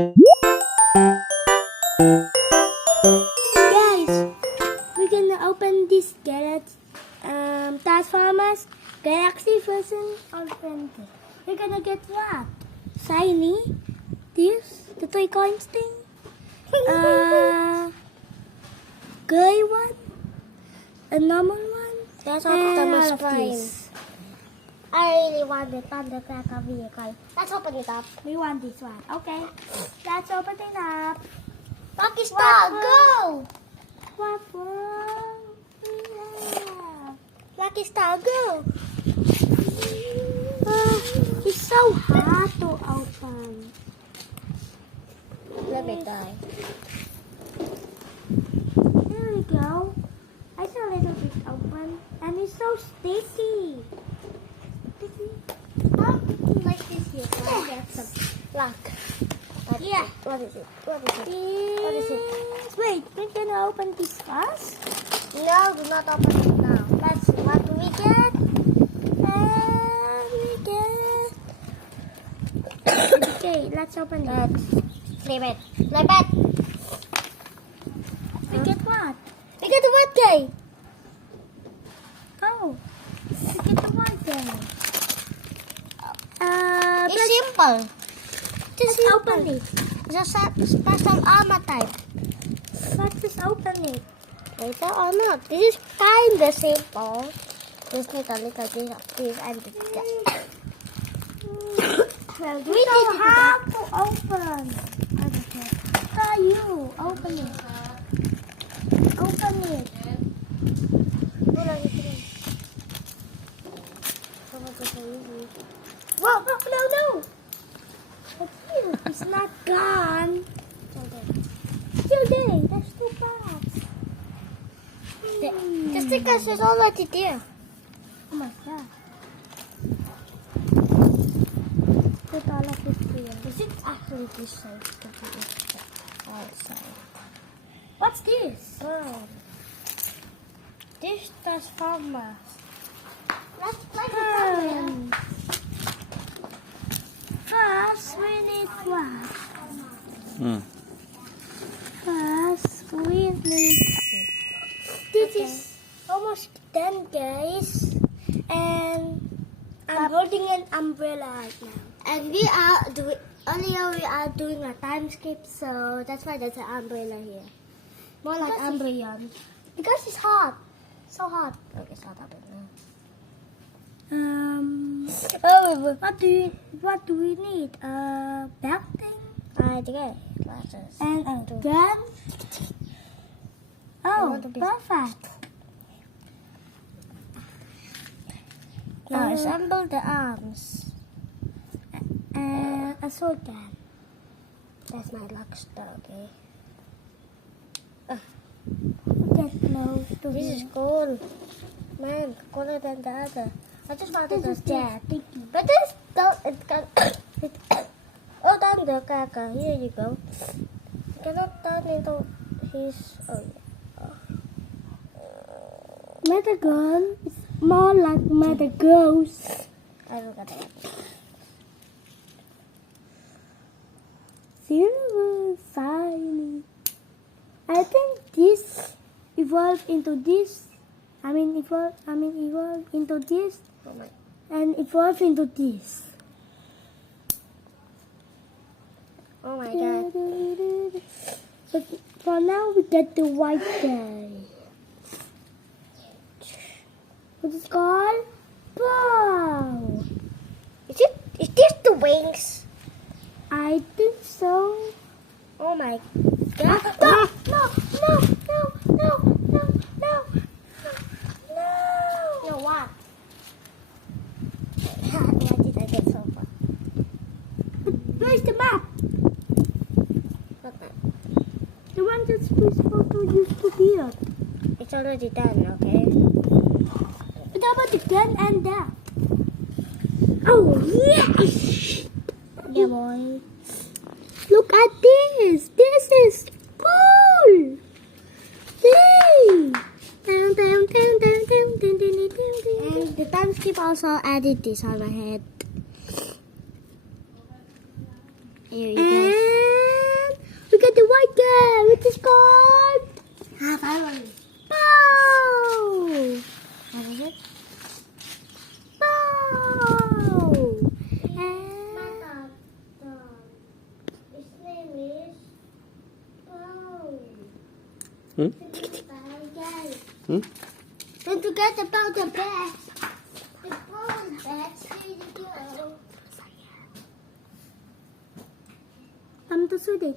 Guys, we're gonna open this Transformers Galaxy version of 20. We're gonna get what? Shiny? This? The toy coins thing? Gray one? A normal one? That's And Optimus all of Prime. these. I really want the Thundercracker vehicle. Let's open it up. We want this one. Okay. Let's open it up. Lucky Star, go! What for? Yeah. Lucky Star, go! It's so hard to open. Let me die. There we go. It's a little bit open. And it's so sticky. Like this here. So I get some luck. Yeah. What is it? What is it? What is it? Wait, we're gonna open this first. No, do not open it now. Let's see what do we get. And we get... Okay, let's open it. Let's flip it. Flip it. We get what? We get the what guy? Oh, we get the one thing. It's simple. Just open it. Just a special armor type. Let's just open it. Later or not. This is kinda simple. Just need a little bit of this and this. Well, we don't have to open. Try you. Open it. Open it. Whoa, no, no, no. It's here. It's not gone. Still there. There's two parts. The stickers is already there. Oh my god. Put all of this here. Is it actually this side? Outside. What's this? Oh. This Transformers. Let's play the First, we need what? First, we need... This is almost done, guys. And I'm holding an umbrella right now. And we are doing earlier. We are doing a time skip, so that's why there's an umbrella here. More like Because umbrella. Because it's hot. So hot. Okay, start up it now. What do we need? A belt thing? I think glasses. And a gun? Oh, want to be- perfect. Now assemble the arms. And a sword gun. That's my luck star. Okay. Get close to This is cool. Man, cooler than the other. I just wanted to get. sticky. But this don't. It can. Oh, Thundercracker. Here you go. You cannot turn into his. Oh, Metal gun is more like metal ghost. I look at that. Silver shiny. I think this evolved into this. Evolve into this Oh my. and evolve into this. Oh my god. But for now, we get the white guy. What is it called? Wow! Is this the wings? I think so. Oh my god. No! No! No! No! No! No! No! No! You know what? Why did I get so far? Where's the map? What map? The one that we're supposed to use to build. It's already done, okay? What about the gun and that? Oh, yes! Yeah, boy. Look at this! This is cool! Yay! Down, down, down, down, down, down, down, down, down. And the time skip also added this on my head. Here you go. it is called? Finally. Bow. What is it? Bow. His name is Bow. Don't forget about the bag. The ball bag. Here you go. Tâm tôi sư đi.